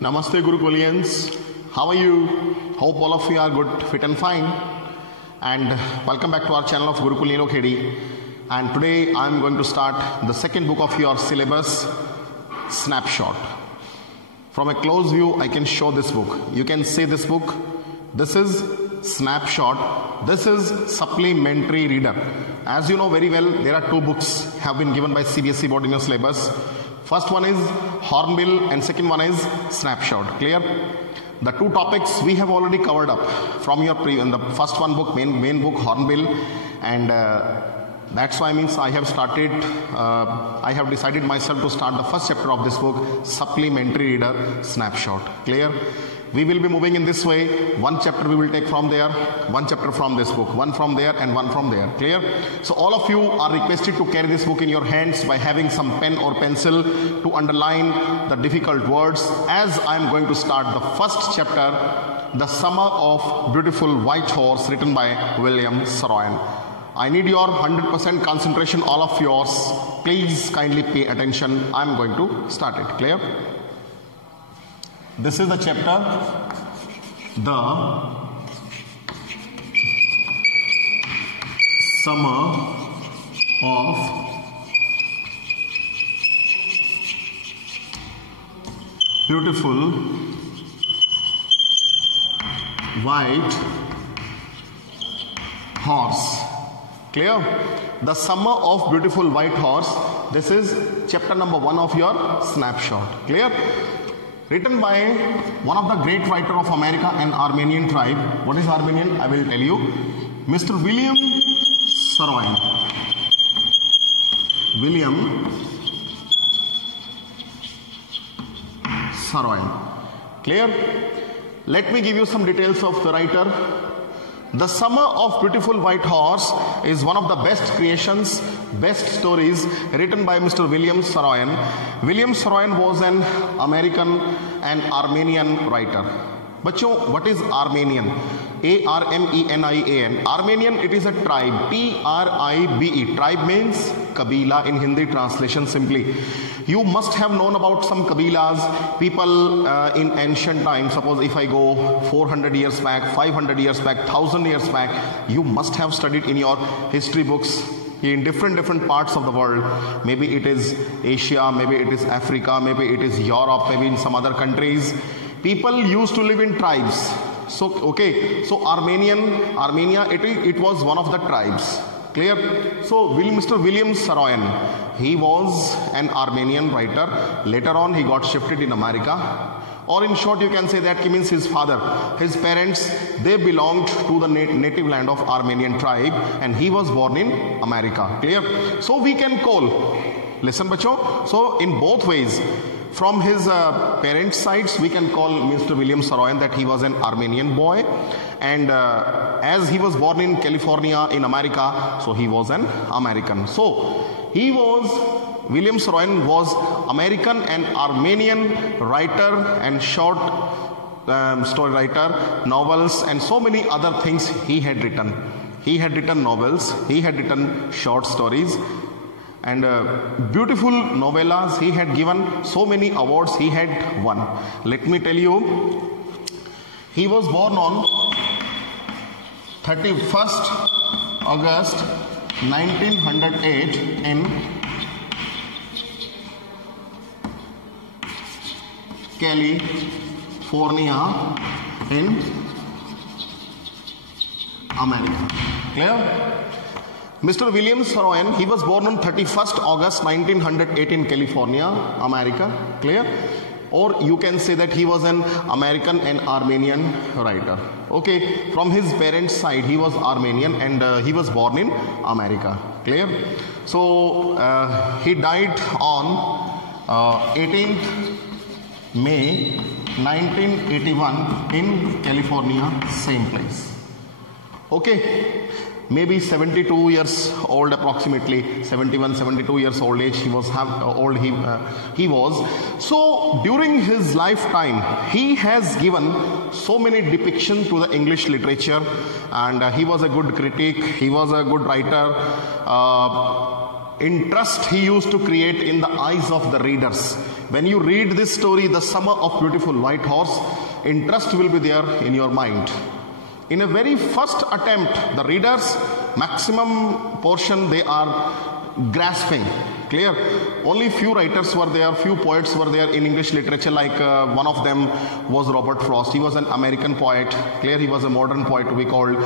Namaste Gurukulians. How are you? Hope all of you are good, fit and fine. And welcome back to our channel of Gurukul Nilo Khedi. And today I am going to start the second book of your syllabus, Snapshot. From a close view, I can show this book. You can see this book. This is Snapshot. This is supplementary reader. As you know very well, there are two books have been given by CBSE board in your syllabus. First one is Hornbill and second one is Snapshot. Clear? The two topics we have already covered up from your in the first one book, main book Hornbill, and that's why I have started. I have decided myself to start the first chapter of this book, supplementary reader Snapshot. Clear? We will be moving in this way. One chapter we will take from there, one chapter from this book, one from there and one from there. Clear? So all of you are requested to carry this book in your hands by having some pen or pencil to underline the difficult words, as I am going to start the first chapter, The Summer of Beautiful White Horse, written by William Saroyan. I need your 100% concentration, all of yours. Please kindly pay attention. I am going to start it. Clear? This is the chapter, The Summer of Beautiful White Horse. Clear? The Summer of Beautiful White Horse. This is chapter number 1 of your Snapshot. Clear? Written by one of the great writer of America and Armenian tribe. What is Armenian? I will tell you. Mr. William Saroyan. William Saroyan. Clear? Let me give you some details of the writer. The Summer of Beautiful White Horse is one of the best creations, best stories written by Mr. William Saroyan. William Saroyan was an American and Armenian writer. Bachcho, what is Armenian? Armenian. Armenian, it is a tribe. Tribe. Tribe means Kabila in Hindi translation simply. You must have known about some Kabilas, people in ancient times. Suppose if I go 400 years back, 500 years back, 1000 years back, you must have studied in your history books in different parts of the world. Maybe it is Asia, maybe it is Africa, maybe it is Europe, maybe in some other countries. People used to live in tribes. So Armenia, it was one of the tribes. Clear? So Mr. William Saroyan, he was an Armenian writer. Later on he got shifted in America. Or in short, you can say that he means his father, his parents, they belonged to the native land of Armenian tribe, and he was born in America. Clear? So we can call, listen bacho, so in both ways, from his parents' sides, we can call Mr. William Saroyan that he was an Armenian boy, and as he was born in California in America, so he was an American. So William Saroyan was American and Armenian writer and short story writer, novels, and so many other things he had written. He had written novels, he had written short stories, and beautiful novellas. He had given so many awards he had won. Let me tell you, he was born on 31st August 1908 in California in America. Clear? Mr. William Saroyan, he was born on 31st August 1908 in California, America. Clear? Or you can say that he was an American and Armenian writer. Okay, from his parents' side, he was Armenian and he was born in America. Clear? So he died on 18th May 1981 in California, same place. Okay, maybe 72 years old, approximately 71, 72 years old age he was. So during his lifetime, he has given so many depictions to the English literature, and he was a good critic. He was a good writer. interest he used to create in the eyes of the readers. When you read this story, The Summer of Beautiful White Horse, interest will be there in your mind. In a very first attempt, the readers, maximum portion they are grasping. Clear? Only few writers were there, few poets were there in English literature, like one of them was Robert Frost. He was an American poet. Clear? He was a modern poet to be called.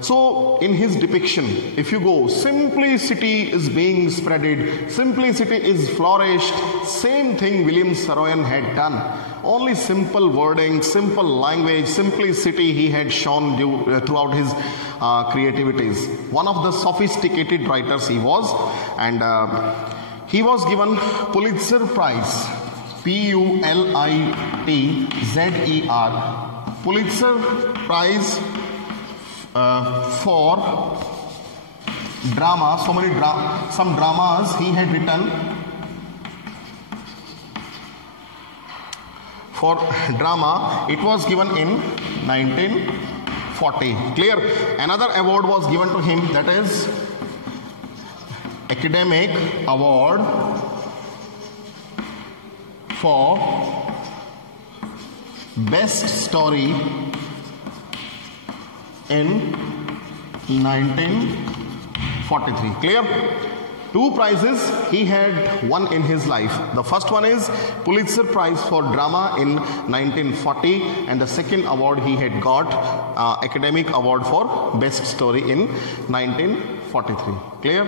So in his depiction, if you go, simplicity is being spreaded, simplicity is flourished. Same thing William Saroyan had done. Only simple wording, simple language, simplicity he had shown throughout his creativities. One of the sophisticated writers he was, and he was given Pulitzer Prize, Pulitzer, Pulitzer Prize for drama. So many some dramas he had written. For drama, it was given in 1940. Clear? Another award was given to him, that is Academic Award for Best Story in 1943. Clear? Two prizes he had won in his life. The first one is Pulitzer Prize for Drama in 1940, and the second award he had got Academic Award for Best Story in 1943. Clear?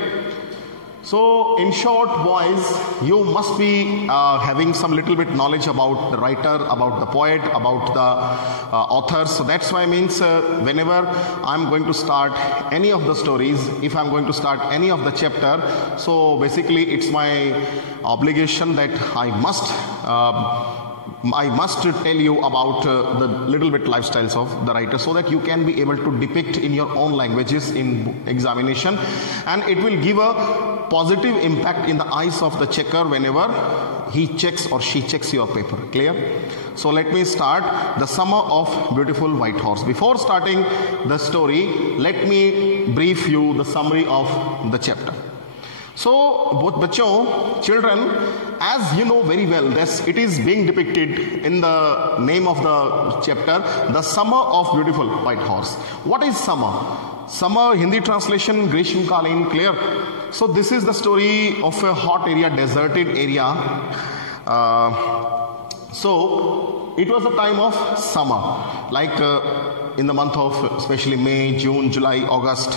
So in short, boys, you must be having some little bit knowledge about the writer, about the poet, about the author. So that's why means whenever I'm going to start any of the stories, if I'm going to start any of the chapter, so basically it's my obligation that I must tell you about the little bit lifestyles of the writer, so that you can be able to depict in your own languages in examination, and it will give a positive impact in the eyes of the checker whenever he checks or she checks your paper. Clear? So let me start The Summer of Beautiful White Horse. Before starting the story, let me brief you the summary of the chapter. So, both bachcho, children, as you know very well, it is being depicted in the name of the chapter, The Summer of Beautiful White Horse. What is summer? Summer, Hindi translation, Grisham Kalin. Clear? So this is the story of a hot area, deserted area. So it was a time of summer, like in the month of especially May, June, July, August.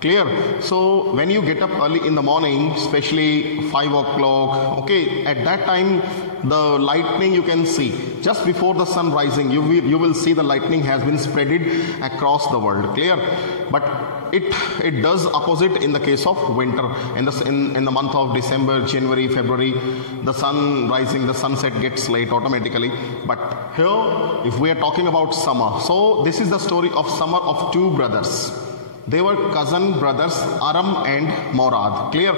Clear? So when you get up early in the morning, especially 5 o'clock, okay, at that time the lightning you can see just before the sun rising. You will see the lightning has been spreaded across the world. Clear? But it does opposite in the case of winter. In the month of December, January, February, the sun rising, the sunset gets late automatically. But here, if we are talking about summer, so this is the story of summer of two brothers. They were cousin brothers, Aram and Morad. Clear?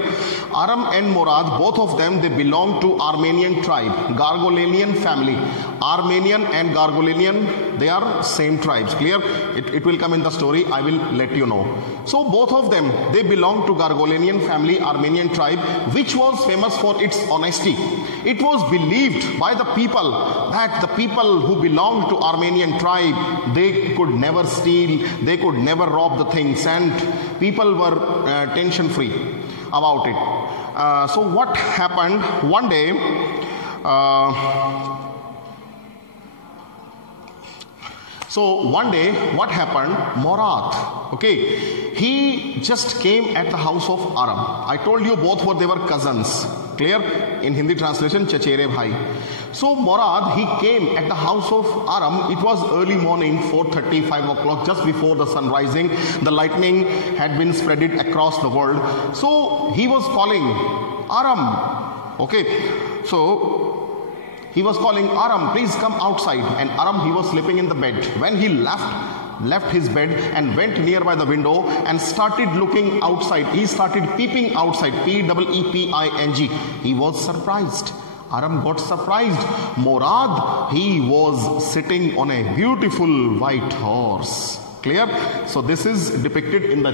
Aram and Morad, both of them, they belong to Armenian tribe, Gargolanian family. Armenian and Gargolanian, they are same tribes. Clear? It will come in the story, I will let you know. So both of them, they belong to Gargolanian family, Armenian tribe, which was famous for its honesty. It was believed by the people that the people who belonged to Armenian tribe, they could never steal, they could never rob the things, and people were tension free about it. So what happened one day, what happened, Morad, okay, he just came at the house of Aram. I told you they were cousins. Clear? In Hindi translation, Chachere Bhai. So Morad, he came at the house of Aram. It was early morning, 4:30, 5 o'clock, just before the sun rising. The lightning had been spreaded across the world. So he was calling Aram. Okay. So he was calling, Aram, please come outside. And Aram, he was sleeping in the bed. When he left his bed and went nearby the window and started looking outside, he started peeping outside, P-E-E-P-I-N-G. He was surprised. Aram got surprised. Morad, he was sitting on a beautiful white horse. Clear? So this is depicted in the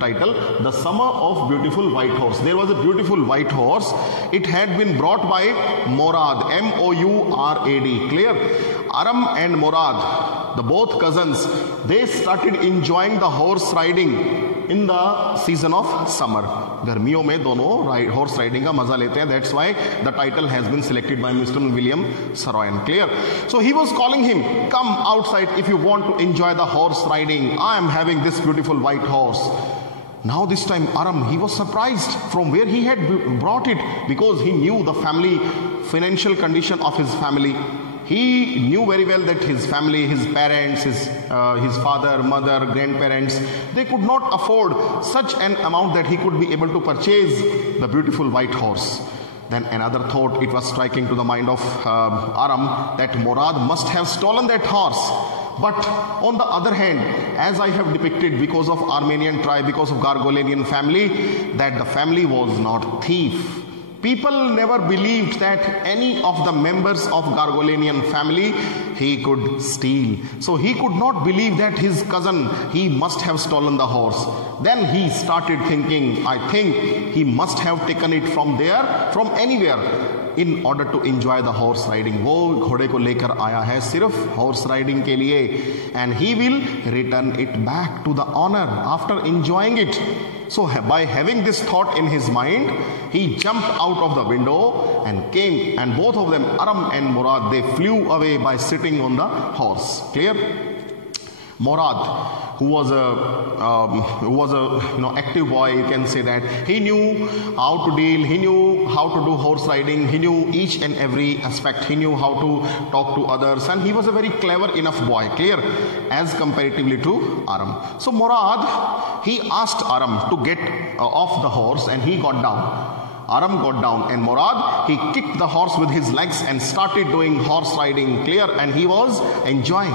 title, The Summer of Beautiful White Horse. There was a beautiful white horse. It had been brought by Morad, M-O-U-R-A-D. Clear? Aram and Morad, the both cousins, they started enjoying the horse riding in the season of summer. गर्मियों में दोनों horse riding का मजा लेते हैं. That's why the title has been selected by Mr. William Saroyan. Clear? So he was calling him, come outside if you want to enjoy the horse riding. I am having this beautiful white horse. Now this time Aram, he was surprised from where he had brought it, because he knew the family financial condition of his family. He knew very well that his family, his parents, his father, mother, grandparents, they could not afford such an amount that he could be able to purchase the beautiful white horse. Then another thought, it was striking to the mind of Aram, that Morad must have stolen that horse. But on the other hand, as I have depicted, because of Armenian tribe, because of Gargolanian family, that the family was not thief. People never believed that any of the members of Gargolanian family he could steal. So he could not believe that his cousin, he must have stolen the horse. Then he started thinking, I think he must have taken it from there, from anywhere, in order to enjoy the horse riding. वो घोड़े को लेकर आया है सिर्फ horse riding के लिए, and he will return it back to the owner after enjoying it. So by having this thought in his mind, he jumped out of the window and came, and both of them, Aram and Morad, they flew away by sitting on the horse. Clear? Morad, who was a active boy, you can say that. He knew how to deal, he knew how to do horse riding, he knew each and every aspect, he knew how to talk to others, and he was a very clever enough boy, clear, as comparatively to Aram. So Morad, he asked Aram to get off the horse, and he got down. Aram got down, and Morad, he kicked the horse with his legs and started doing horse riding, clear, and he was enjoying.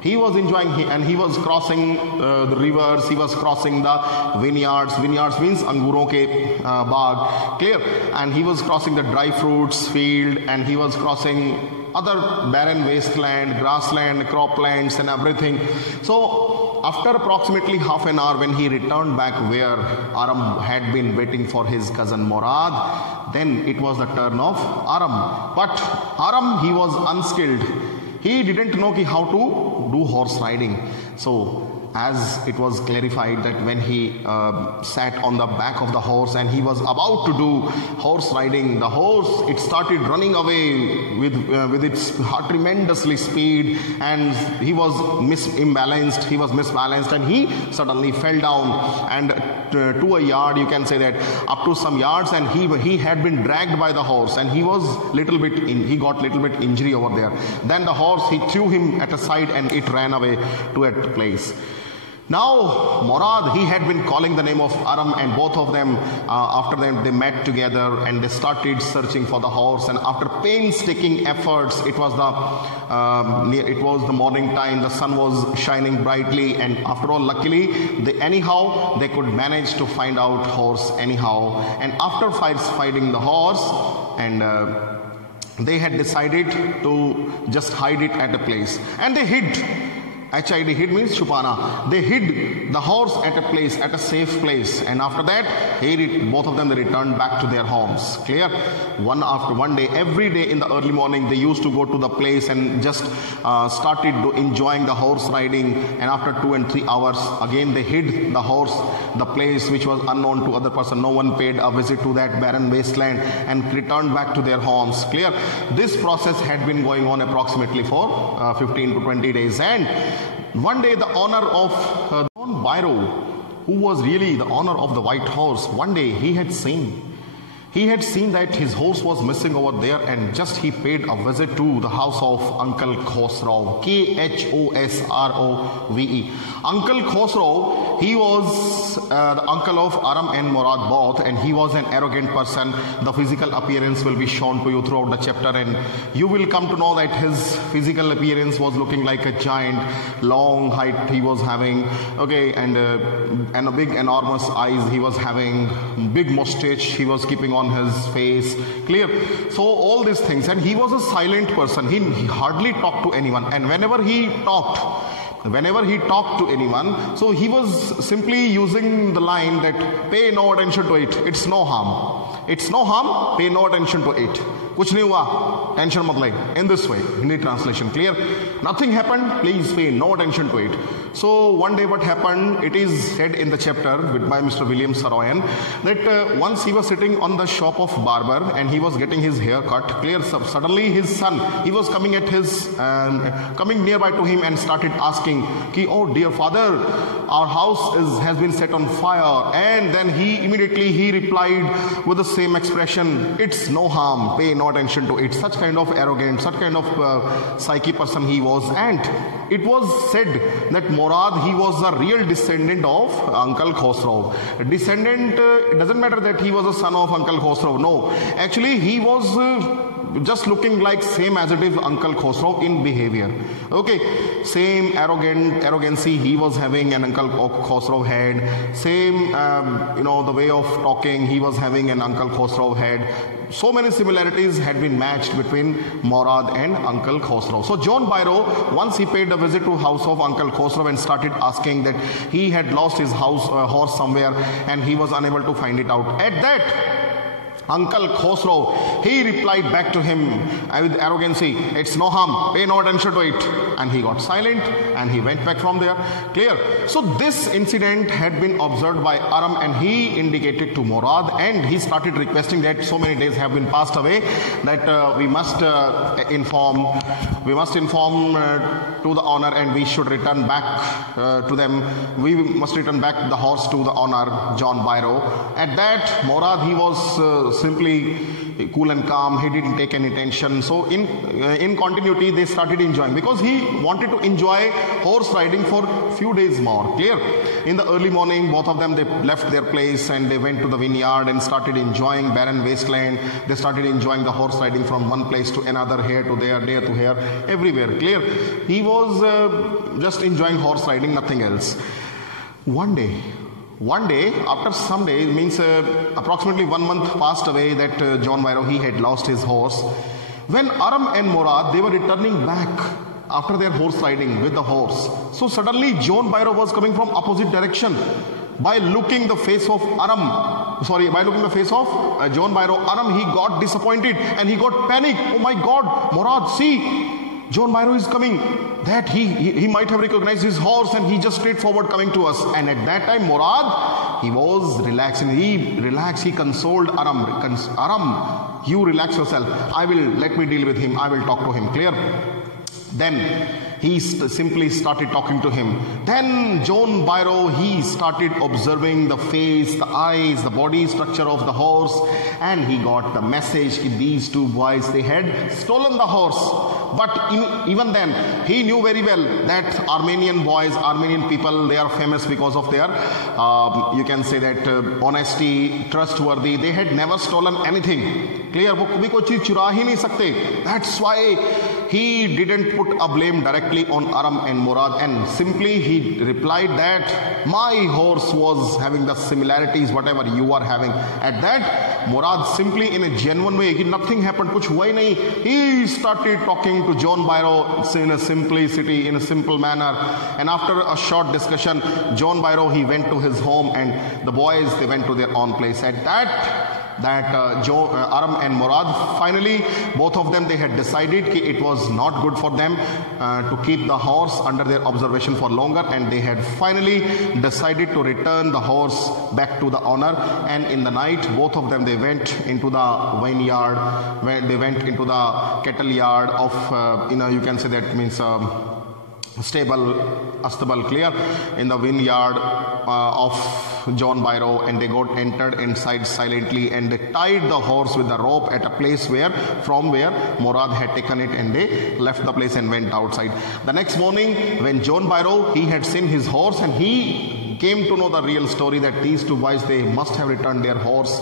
He was enjoying, and he was crossing the rivers, he was crossing the vineyards. Vineyards means anguron ke baag, clear? And he was crossing the dry fruits field, and he was crossing other barren wasteland, grassland, croplands and everything. So after approximately half an hour, when he returned back where Aram had been waiting for his cousin Morad, then it was the turn of Aram. But Aram, he was unskilled. He didn't know how to do horse riding. So as it was clarified that when he sat on the back of the horse and he was about to do horse riding, the horse, it started running away with its tremendously speed, and he was misbalanced, and he suddenly fell down and to a yard, you can say that, up to some yards, and he had been dragged by the horse, and he was he got little bit injury over there. Then the horse, he threw him at a side and it ran away to a place. Now Morad, he had been calling the name of Aram, and both of them, after them, they met together and they started searching for the horse. And after painstaking efforts, it was the morning time, the sun was shining brightly, and after all, luckily, they could manage to find out horse anyhow. And after finding the horse, and they had decided to just hide it at a place, and they hid. HID, hid means Chupana. They hid the horse at a place, at a safe place, and after that, both of them, they returned back to their homes. Clear? One day, every day in the early morning, they used to go to the place and just started enjoying the horse riding, and after 2 and 3 hours, again they hid the horse, the place which was unknown to other person. No one paid a visit to that barren wasteland, and returned back to their homes. Clear? This process had been going on approximately for 15 to 20 days, and one day the owner of John Byro, who was really the owner of the white horse, one day he had seen that his horse was missing over there, and just he paid a visit to the house of Uncle Khosrow, Khosrove. Uncle Khosrow, he was the uncle of Aram and Morad both, and he was an arrogant person. The physical appearance will be shown to you throughout the chapter, and you will come to know that his physical appearance was looking like a giant, long height he was having, okay, and a big enormous eyes he was having, big mustache he was keeping on his face. Clear? So all these things, and he was a silent person. He hardly talked to anyone, and whenever he talked, whenever he talked to anyone, so he was simply using the line that pay no attention to it. It's no harm. It's no harm. Pay no attention to it. कुछ नहीं हुआ, tension मत ले. In this way, Hindi translation clear. Nothing happened. Please pay no attention to it. So one day what happened? It is said in the chapter by Mr. William Saroyan that once he was sitting on the shop of barber and he was getting his hair cut. Clear. Suddenly his son, he was coming at his coming nearby to him and started asking, "Ki, oh dear father, our house has been set on fire." And then he replied with the same expression, "It's no harm. Pay no attention to it." Such kind of arrogant, such kind of psyche person he was. And it was said that Murad, he was a real descendant of Uncle Khosrow. Descendant, it doesn't matter that he was a son of Uncle Khosrow. No, actually he was just looking like same as it is Uncle Khosrow in behavior. Okay, same arrogancy he was having and Uncle Khosrow had. Same, the way of talking he was having and Uncle Khosrow had. So many similarities had been matched between Murad and Uncle Khosrow. So John Byrow, once he paid a visit to house of Uncle Khosrow and started asking that he had lost his horse somewhere and he was unable to find it out. At that, Uncle Khosrow, he replied back to him with arrogancy, "It's no harm, pay no attention to it." And he got silent and he went back from there. Clear? So this incident had been observed by Aram and he indicated to Murad and he started requesting that so many days have been passed away that we must inform to the owner and we should return back to them. We must return back the horse to the owner, John Byrow. At that, Murad, he was simply cool and calm. He didn't take any tension. So in continuity they started enjoying because he wanted to enjoy horse riding for few days more. Clear? In the early morning both of them, they left their place and they went to the vineyard and started enjoying barren wasteland. They started enjoying the horse riding from one place to another, here to there to here, everywhere. Clear? He was just enjoying horse riding, nothing else. One day, after some days, means approximately 1 month passed away that John Byrow, he had lost his horse. When Aram and Murad, they were returning back after their horse riding with the horse. So suddenly John Byrow was coming from opposite direction. By looking the face of John Byrow, Aram, he got disappointed and he got panic. "Oh my God, Murad, see, John Byrow is coming." That he might have recognized his horse and he just straightforward coming to us. And at that time Murad, he was relaxing. He relaxed. He consoled Aram. "Aram, you relax yourself. Let me deal with him. I will talk to him." Clear? Then he simply started talking to him. Then John Byrow, he started observing the face, the eyes, the body structure of the horse, and he got the message that these two boys, they had stolen the horse. But even then, he knew very well that Armenian boys, Armenian people, they are famous because of their, you can say that honesty, trustworthy. They had never stolen anything. Clear? वो कभी कोई चीज चुरा ही नहीं सकते. That's why he didn't put a blame directly on Aram and Murad, and simply he replied that my horse was having the similarities whatever you are having. At that, Murad simply in a genuine way, nothing happened, कुछ हुआ ही नहीं. He started talking to John Byrow in a simplicity, in a simple manner. And after a short discussion, John Byrow, he went to his home and the boys, they went to their own place. At that Aram and Murad, finally both of them, they had decided that it was not good for them to keep the horse under their observation for longer, and they had finally decided to return the horse back to the owner. And in the night both of them, they went into the vineyard, they went into the cattle yard of you can say that means astabal, clear, in the vineyard of John Byrow, and they got entered inside silently and they tied the horse with the rope at a place from where Murad had taken it, and they left the place and went outside. The next morning when John Byrow, he had seen his horse, and he came to know the real story that these two boys, they must have returned their horse,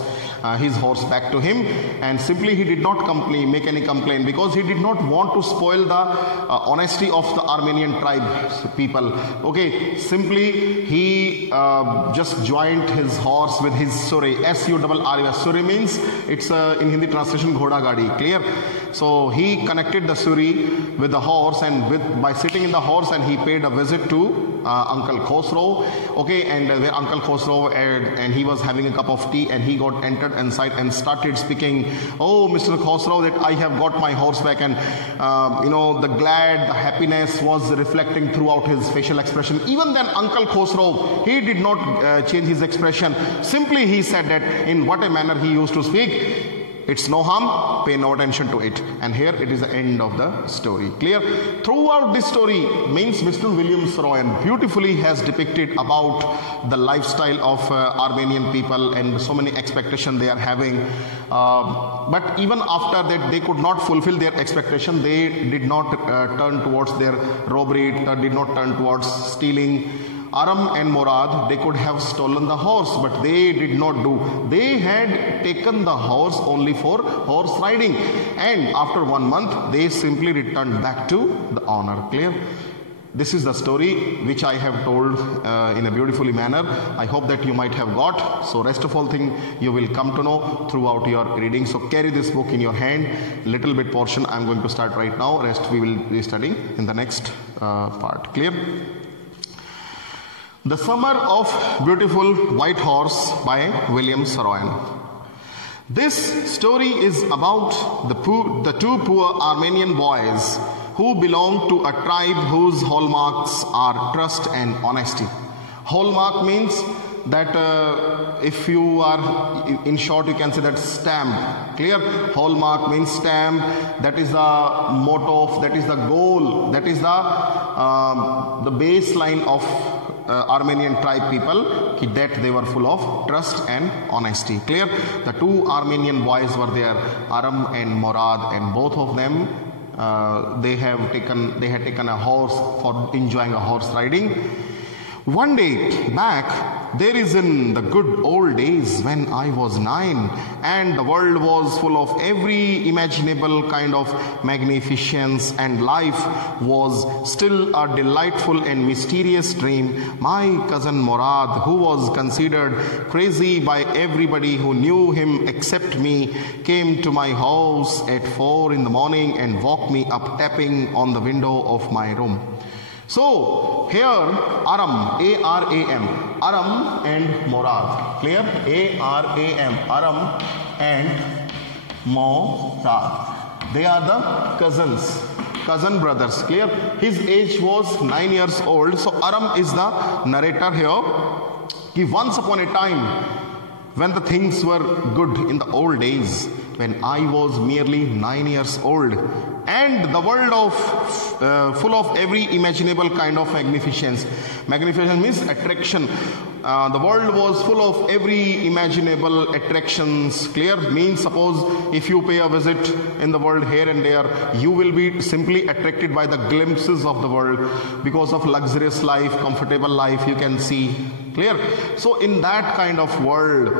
his horse back to him, and simply he did not make any complaint because he did not want to spoil the honesty of the Armenian tribe people. Okay, simply he just joined his horse with his suri, S-U-R-R-U. Suri means, it's in Hindi translation, ghoda gadi. Clear? So he connected the suri with the horse, and by sitting in the horse, and he paid a visit to Uncle Khosrow. Okay, and where Uncle Khosrow and he was having a cup of tea, and he got entered inside and started speaking, "Oh, Mr. Khosrow, that I have got my horse back," and the happiness was reflecting throughout his facial expression. Even then, Uncle Khosrow, he did not change his expression. Simply he said that in what a manner he used to speak, "It's no harm, pay no attention to it." And here it is the end of the story. Clear? Throughout this story means Mr. William Saroyan beautifully has depicted about the lifestyle of Armenian people and so many expectations they are having. But even after that, they could not fulfill their expectation. They did not turn towards their robbery, did not turn towards stealing. Aram and Murad, they could have stolen the horse, but they did not do. They had taken the horse only for horse riding, and after 1 month they simply returned back to the owner. Clear? This is the story which I have told in a beautifully manner. I hope that you might have got. So rest of all thing you will come to know throughout your reading. So carry this book in your hand. Little bit portion I am going to start right now. Rest we will be studying in the next part. Clear? The Summer of Beautiful White Horse by William Saroyan. This story is about the two poor Armenian boys who belong to a tribe whose hallmarks are trust and honesty. Hallmark means that if you are, in short, you can say that stamp. Clear? Hallmark means stamp. That is the motto, that is the goal, that is the baseline of Armenian tribe people, that they were full of trust and honesty. Clear? The two Armenian boys were there, Aram and Murad, and both of them they had taken a horse for enjoying a horse riding. One day back, there is in the good old days when I was 9 and the world was full of every imaginable kind of magnificence and life was still a delightful and mysterious dream, my cousin Murad, who was considered crazy by everybody who knew him except me, came to my house at 4 in the morning and woke me up tapping on the window of my room. So here Aram, A-R-A-M, Aram and Murad. Clear? A-R-A-M, Aram and Murad. They are the cousin brothers. Clear? His age was 9 years old. So Aram is the narrator here. He once upon a time, when the things were good in the old days, when I was merely 9 years old, and the world of full of every imaginable kind of magnificence. Magnificence means attraction. The world was full of every imaginable attractions. Clear? Means suppose if you pay a visit in the world here and there, you will be simply attracted by the glimpses of the world because of luxurious life, comfortable life you can see. Clear? So in that kind of world,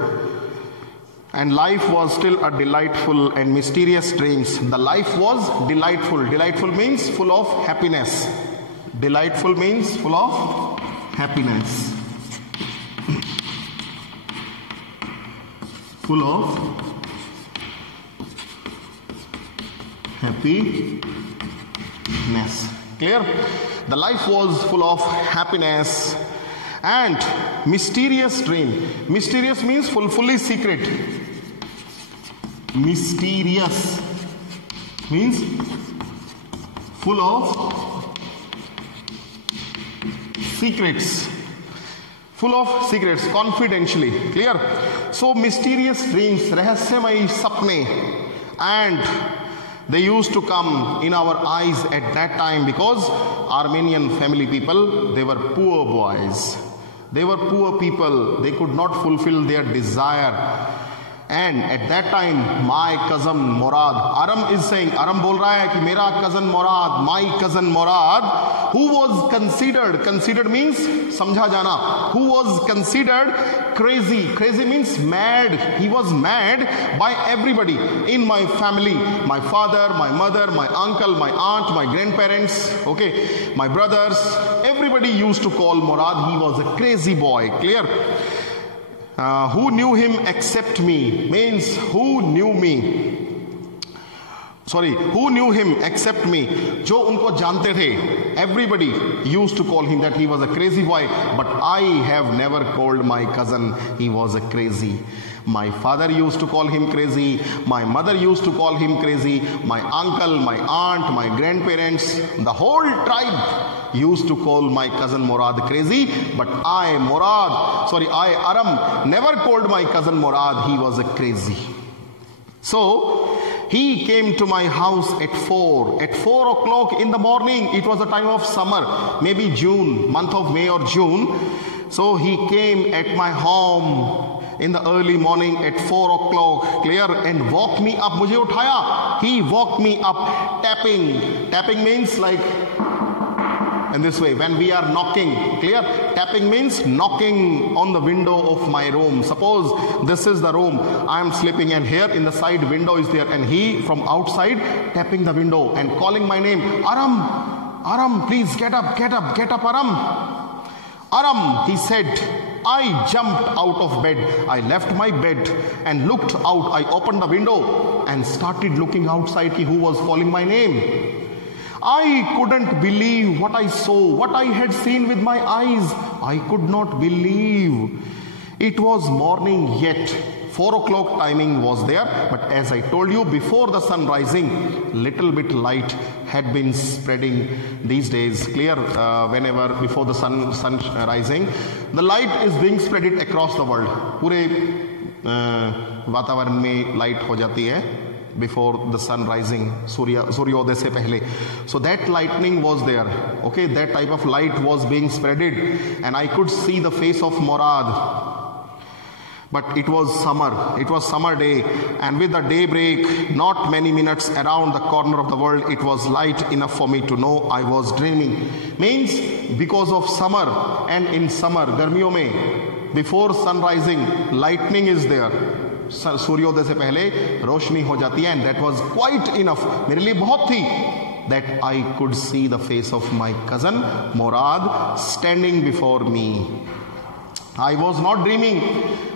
and life was still a delightful and mysterious dreams. The life was delightful. Delightful means full of happiness. Delightful means full of happiness. Full of happiness. Clear? The life was full of happiness and mysterious dream. Mysterious means fully secret. Mysterious means full of secrets. Full of secrets, confidentially. Clear? So mysterious dreams, rahasyamayee sapne, and they used to come in our eyes at that time because Armenian family people, they were poor boys. They were poor people. They could not fulfill their desire. And at that time, my cousin Murad, Aram is saying, Aram bol raha hai ki mera cousin Murad, my cousin Murad, who was considered means samjha jana, who was considered crazy. Crazy means mad. He was mad by everybody in my family. My father, my mother, my uncle, my aunt, my grandparents, okay, my brothers. Everybody used to call Murad, he was a crazy boy. Clear? Who knew him except me, means who knew me. sorry, who knew him except me, जो उनको जानते थे, everybody used to call him that he was a crazy boy, but I have never called my cousin he was a crazy. My father used to call him crazy, my mother used to call him crazy, my uncle, my aunt, my grandparents, the whole tribe used to call my cousin Murad crazy, but I, Aram, never called my cousin Murad he was a crazy. So he came to my house at 4 o'clock in the morning. It was a time of summer, maybe June, month of May or June. So he came at my home in the early morning at 4 o'clock, clear, and woke me up. मुझे उठाया. He woke me up, tapping means like in this way, when we are knocking, clear, tapping means knocking on the window of my room. Suppose this is the room, I am sleeping, and here in the side window is there, and he from outside tapping the window and calling my name, Aram, please get up, Aram, he said. I jumped out of bed. I left my bed and looked out. I opened the window and started looking outside who was calling my name. I couldn't believe what I saw, what I had seen with my eyes. I could not believe. It was morning yet. 4 o'clock timing was there, but as I told you, before the sun rising, little bit light had been spreading these days, clear, whenever before the sun rising, the light is being spread across the world. पूरे वातावरण में light हो जाती है before the sun rising, सूर्योदय से पहले. So that lightning was there, okay, that type of light was being spreaded, and I could see the face of Murad. But it was summer day, and with the daybreak, not many minutes around the corner of the world, it was light enough for me to know I was dreaming. Means because of summer, and in summer, गर्मियों में, before sun rising, lightning is there. सूर्योदय से पहले रोशनी हो जाती है, and that was quite enough. मेरे लिए बहुत थी that I could see the face of my cousin Murad standing before me. I was not dreaming.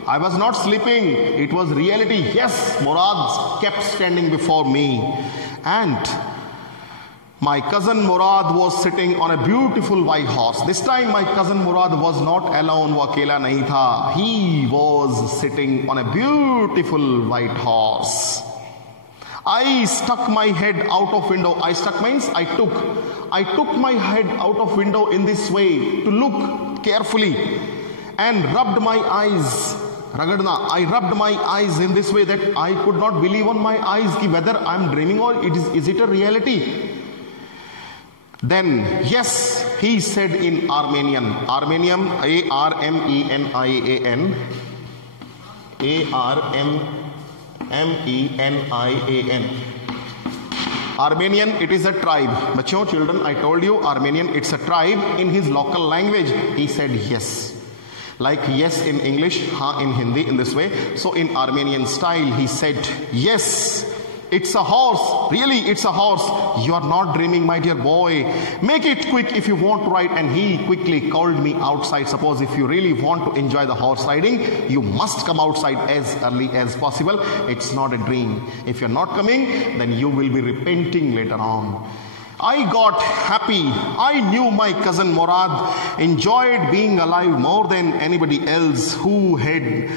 I was not sleeping. It was reality. Yes, Murad kept standing before me. And my cousin Murad was sitting on a beautiful white horse. This time my cousin Murad was not alone. वो अकेला नहीं था. He was sitting on a beautiful white horse. I stuck my head out of window. I stuck means I took my head out of window in this way to look carefully. And rubbed my eyes, ragadna, I rubbed my eyes in this way that I could not believe on my eyes whether I am dreaming or is it a reality. Then, yes, he said in Armenian, A-R-M-E-N-I-A-N, A-R-M-E-N-I-A-N. Armenian, it is a tribe. Bachcho, children, I told you, Armenian, it's a tribe. In his local language, he said yes. Like yes in English, ha in Hindi, in this way. So in Armenian style, he said, yes, it's a horse. Really, it's a horse. You are not dreaming, my dear boy. Make it quick if you want to ride. And he quickly called me outside. Suppose if you really want to enjoy the horse riding, you must come outside as early as possible. It's not a dream. If you're not coming, then you will be repenting later on. I got happy. I knew my cousin Murad enjoyed being alive more than anybody else who had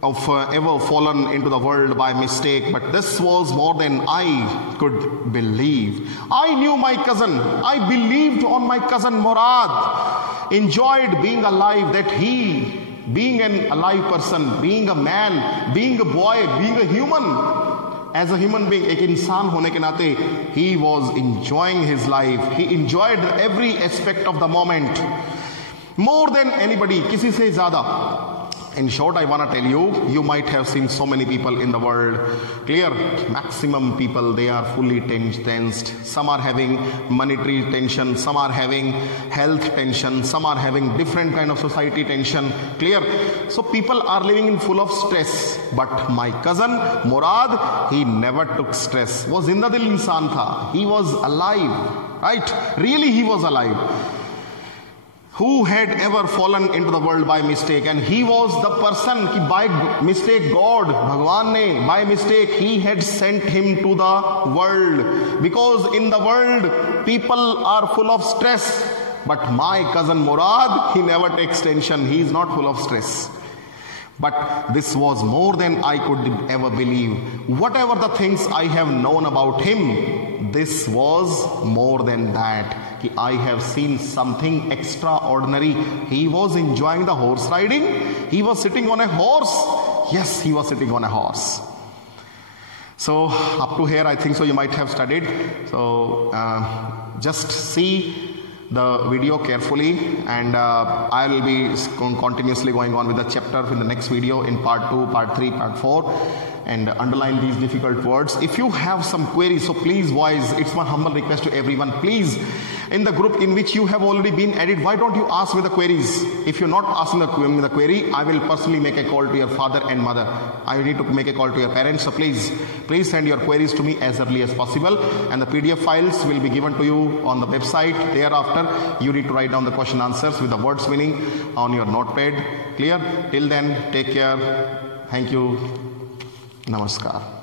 ever fallen into the world by mistake. But this was more than I could believe. I knew my cousin. I believed on my cousin Murad enjoyed being alive, that he, being an alive person, being a man, being a boy, being a human, as a human being, एक इंसान होने के नाते, he was enjoying his life. He enjoyed every aspect of the moment more than anybody, किसी से ज़्यादा. In short, I want to tell you, you might have seen so many people in the world. Clear, maximum people, they are fully tensed. Some are having monetary tension, some are having health tension, some are having different kind of society tension. Clear. So people are living in full of stress. But my cousin Murad, he never took stress. वो जिंदा दिल इंसान था. He was alive, right? Really, he was alive. who had ever fallen into the world by mistake, and he was the person ki by mistake God, Bhagwan ne, by mistake he had sent him to the world, because in the world people are full of stress. But my cousin Murad, he never takes tension, he is not full of stress. But this was more than I could ever believe. Whatever the things I have known about him, this was more than that. I have seen something extraordinary. He was enjoying the horse riding. He was sitting on a horse. Yes, he was sitting on a horse. So up to here, I think so you might have studied. So just see the video carefully, and I will be continuously going on with the chapter in the next video in part 2, part 3, part 4, and underline these difficult words. If you have some queries, so please voice, it's my humble request to everyone, please, in the group in which you have already been added, why don't you ask me the queries? If you're not asking the query, I will personally make a call to your father and mother. I need to make a call to your parents. So please send your queries to me as early as possible, and the PDF files will be given to you on the website. Thereafter, you need to write down the question answers with the words meaning on your notepad. Clear? Till then, take care. Thank you. Namaskar.